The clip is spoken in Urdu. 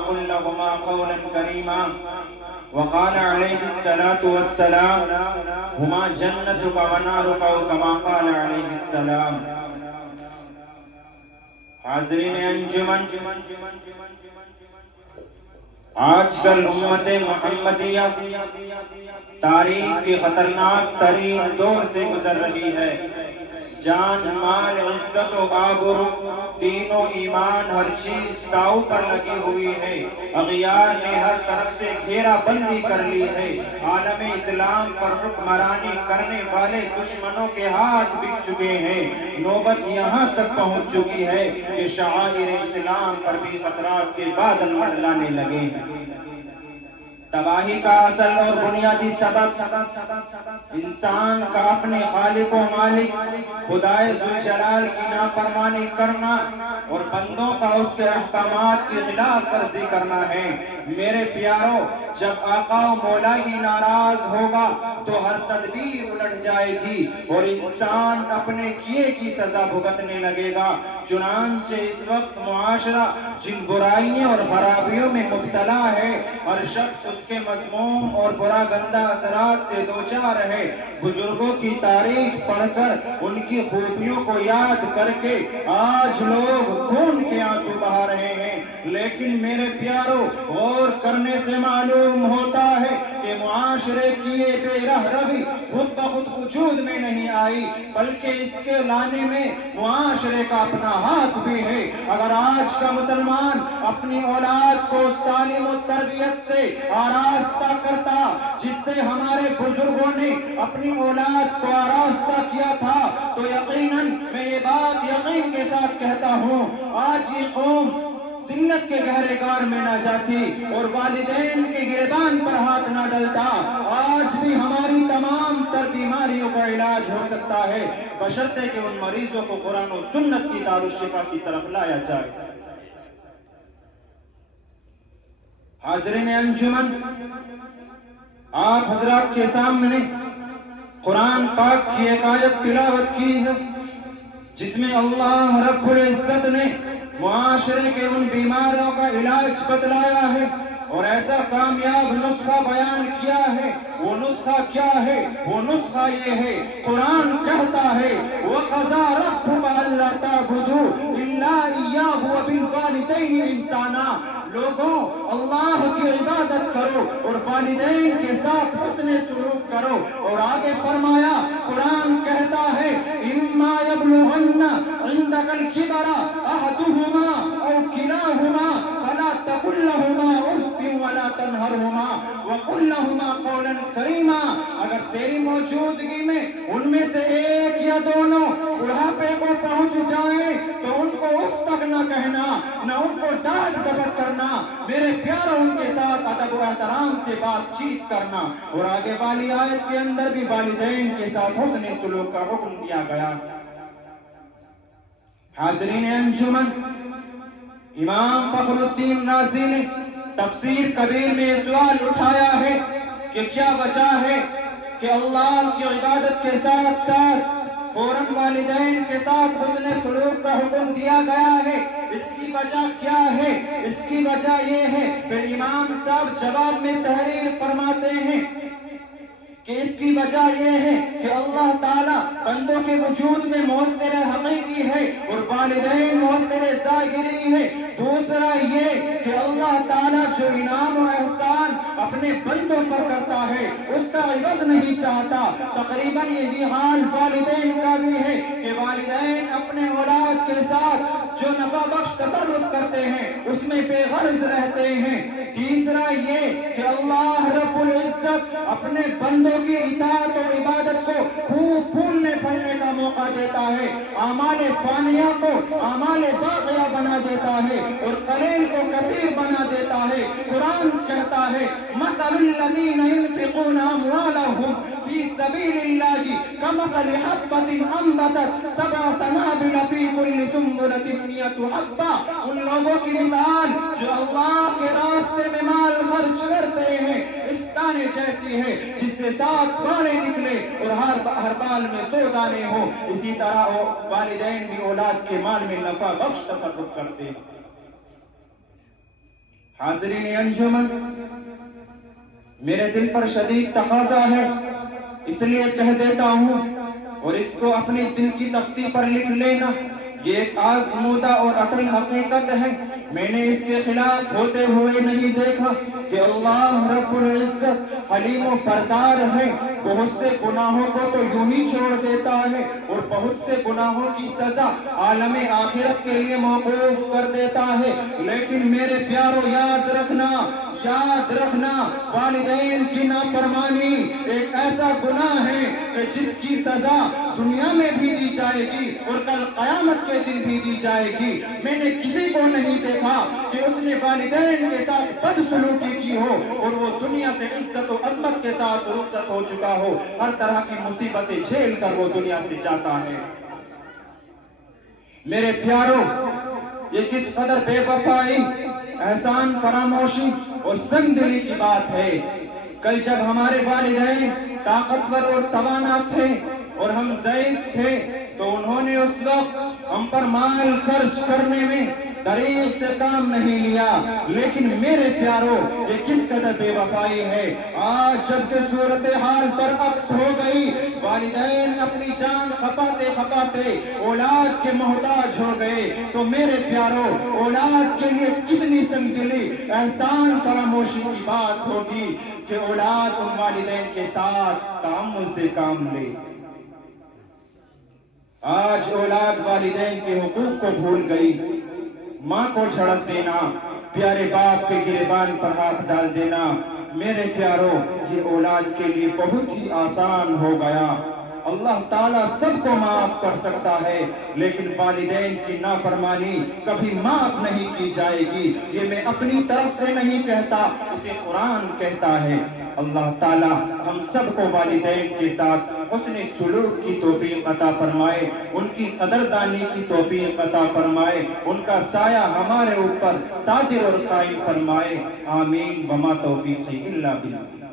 وقل لهما قولا كريما وقال عليه الصلاة والسلام هما جنتك ونارك أو كما قال عليه السلام. حاضرین انجمن، آج کل امت محمدیہ تاریخ کی خطرناک ترین دور سے گزر رہی ہے. جان، مال، عزت و آبرو تینوں، ایمان، ہر چیز داؤ پر لگی ہوئی ہے. اغیار نے ہر طرف سے گھیرا بندی کر لی ہے. عالم اسلام پر حکمرانی کرنے والے دشمنوں کے ہاتھ بک چکے ہیں. نوبت یہاں تک پہنچ چکی ہے کہ شعائر اسلام پر بھی خطرات کے بادل منڈلانے لگے ہیں. تباہی کا اصل اور بنیادی سبب انسان کا اپنے خالق و مالک خدائے ذوالجلال کی نافرمانی کرنا اور بندوں کا اس کے احکامات کی خلاف ورزی کرنا ہے. میرے پیارو، جب آقا و مولا ہی ناراض ہوگا تو ہر تدبیر الٹ جائے گی اور انسان اپنے کیے کی سزا بھگتنے لگے گا. چنانچہ اس وقت معاشرہ جن برائیوں اور خرابیوں میں مبتلا ہے، ہر شخص اس کے مذموم اور برا گندہ اثرات سے دوچار ہے. بزرگوں کی تاریخ پڑھ کر ان کی خوبیوں کو یاد کر کے آج لوگ خون کے آنسو بہا رہے ہیں. لیکن میرے پیارو، غور کرنے سے معلوم ہوتا ہے کہ معاشرے کی یہ بے رہ روی خود بخود وجود میں نہیں آئی، بلکہ اس کے لانے میں معاشرے کا اپنا ہاتھ بھی ہے. اگر آج کا مسلمان اپنی اولاد کو اس تعلیم و تربیت سے آراستہ کرتا جس سے ہمارے بزرگوں نے اپنی اولاد کو آراستہ کیا تھا، تو یقیناً میں یہ بات یقین کے ساتھ کہتا ہوں، آج یہ قوم ذلت کے گہرے گار میں نہ جاتی اور والدین کے گریبان پر ہاتھ نہ ڈلتا. آج بھی ہماری تمام تر بیماریوں کا علاج ہو سکتا ہے، بشرطے کہ ان مریضوں کو قرآن و سنت کی دارالشفا کی طرف لایا جائے. حاضرین انجمن، آپ حضرات کے سامنے قرآن پاک کی ایک آیت تلاوت کی ہے جس میں اللہ رب العزت نے معاشرے کے ان بیماریوں کا علاج بتلایا ہے اور ایسا کامیاب نسخہ بیان کیا ہے. وہ نسخہ کیا ہے؟ وہ نسخہ یہ ہے، قرآن کہتا ہے وَقَضَىٰ رَبُّكَ أَلَّا تَعْبُدُوا إِلَّا إِيَّاهُ وَبِالْوَالِدَيْنِ إِحْسَانًا. لوگوں، اللہ کی عبادت کرو اور والدین کے ساتھ حسن سلوک کرو. اور آگے فرمایا، قرآن کہتا ہے إِمَّا يَبْلُغَنَّ عِندَكَ الْكِبَرَ أَحَدُهُمَا أَوْ كِلَاهُمَا فَلَا تَقُل لَّهُمَا أُفٍّ وَلَا تَنْهَرْهُمَا وَقُل لَّهُمَا قَوْلًا كَرِيمًا. اگر تیری موجودگی میں ان میں سے ایک یا دونوں بڑھاپے کو پہنچ جائیں تو ان کو اف تک نہ کہنا، نہ ان کو ڈانٹ ڈپٹ کرنا. میرے پیاروں، ان کے ساتھ ادب و احترام سے بات چیت کرنا. اور آگے والی آیت کے اندر بھی والدین کے ساتھ حسن سلوک کا حکم دیا گیا. حاضرین انجمن، امام فخر الدین رازی نے تفسیر کبیر میں سوال اٹھایا ہے کہ کیا وجہ ہے کہ اللہ کی عبادت کے ساتھ ساتھ فوراً والدین کے ساتھ حسن سلوک کا حکم دیا گیا ہے. اس کی وجہ کیا ہے؟ اس کی وجہ یہ ہے، پھر امام صاحب جواب میں تحریر فرماتے ہیں کہ اس کی وجہ یہ ہے کہ اللہ تعالیٰ بندوں کے وجود میں مؤثر حقیقی ہے اور والدین مؤثر ظاہری ہے. دوسرا یہ کہ اللہ تعالیٰ جو انعام و احسان اپنے بندوں پر کرتا ہے اس کا عوض نہیں چاہتا. تقریباً یہی حال والدین کا بھی ہے کہ والدین اپنے اولاد کے ساتھ جو نفع بخش تصرف کرتے ہیں اس میں بے غرض رہتے ہیں. تیسرا یہ کہ اللہ رب العزت اپنے بندوں کی اطاعت و عبادت کو خوب پھولنے پھلنے کا موقع دیتا ہے، اعمال فانیہ کو اعمال باقیہ بنا دیتا ہے اور قلیل کو کثیر بنا دیتا ہے. قرآن کہتا ہے مثل الذین ينفقون اموالهم فی سبیل اللہ کمثل حبۃ انبتت سبع سنابل فی کل سنبلۃ مئۃ حبۃ. ان لوگوں کی مثال جو اللہ کے راستے میں مال خرچ کرتے ہیں اس دانے جیسی ہے جس سے 7 دانے نکلے اور ہر بال میں 100 دانے ہو. اسی طرح والدین بھی اولاد کے مال میں نفع بخش تصرف کرتے ہیں. حاضرین انجمن، میرے دل پر شدید تقاضا ہے، اس لیے کہہ دیتا ہوں اور اس کو اپنی دل کی تختی پر لکھ لینا، یہ ایک آزمودہ اور اٹل حقیقت ہے۔ میں نے اس کے خلاف ہوتے ہوئے نہیں دیکھا کہ اللہ رب العزت حلیم و بردار ہے، بہت سے گناہوں کو تو یوں ہی چھوڑ دیتا ہے اور بہت سے گناہوں کی سزا عالم آخرت کے لیے موقوف کر دیتا ہے۔ لیکن میرے پیارو، یاد رکھنا والدین کی نافرمانی ایک ایسا گناہ ہے کہ جس کی سزا دنیا میں بھی دی جائے گی اور کل قیامت کے دن بھی دی جائے گی۔ میں نے کسی کو نہیں دیکھا کہ اس نے والدین کے ساتھ بدسلوکی کی ہو اور وہ دنیا سے عزت و عظمت کے ساتھ رخصت ہو چکا ہو۔ ہر طرح کی مصیبتیں جھیل کر وہ دنیا سے جاتا ہے۔ میرے پیارو، یہ کس قدر بے وفائی، احسان فراموشی اور سنگ دلی کی بات ہے۔ کل جب ہمارے والدین طاقتور اور توانا تھے اور ہم ضعیف تھے تو انہوں نے اس وقت ہم پر مال خرچ کرنے میں دریغ سے کام نہیں لیا۔ لیکن میرے پیارو، یہ کس قدر بے وفائی ہے۔ آج جبکہ صورتحال برعکس ہو گئی، والدین اپنی جان کھپاتے کھپاتے اولاد کے محتاج ہو گئے، تو میرے پیارو، اولاد کے لیے کتنی سنگ دلی، احسان فراموشی کی بات ہوگی کہ اولاد ان والدین کے ساتھ تعامل سے کام لے۔ آج اولاد والدین کے حقوق کو بھول گئی، ماں کو جھڑک دینا، پیارے باپ کے گریبان پر ہاتھ ڈال دینا۔ میرے پیارو، یہ اولاد کے لیے بہت ہی آسان ہو گیا۔ اللہ تعالیٰ سب کو معاف کر سکتا ہے، لیکن والدین کی نافرمانی کبھی معاف نہیں کی جائے گی۔ یہ میں اپنی طرف سے نہیں کہتا، اسے قرآن کہتا ہے۔ اللہ تعالیٰ ہم سب کو والدین کے ساتھ حسن سلوک کی توفیق عطا فرمائے، ان کی قدردانی کی توفیق عطا فرمائے، ان کا سایہ ہمارے اوپر تاجر اور قائم فرمائے۔ آمین۔ وما توفیقی الا باللہ۔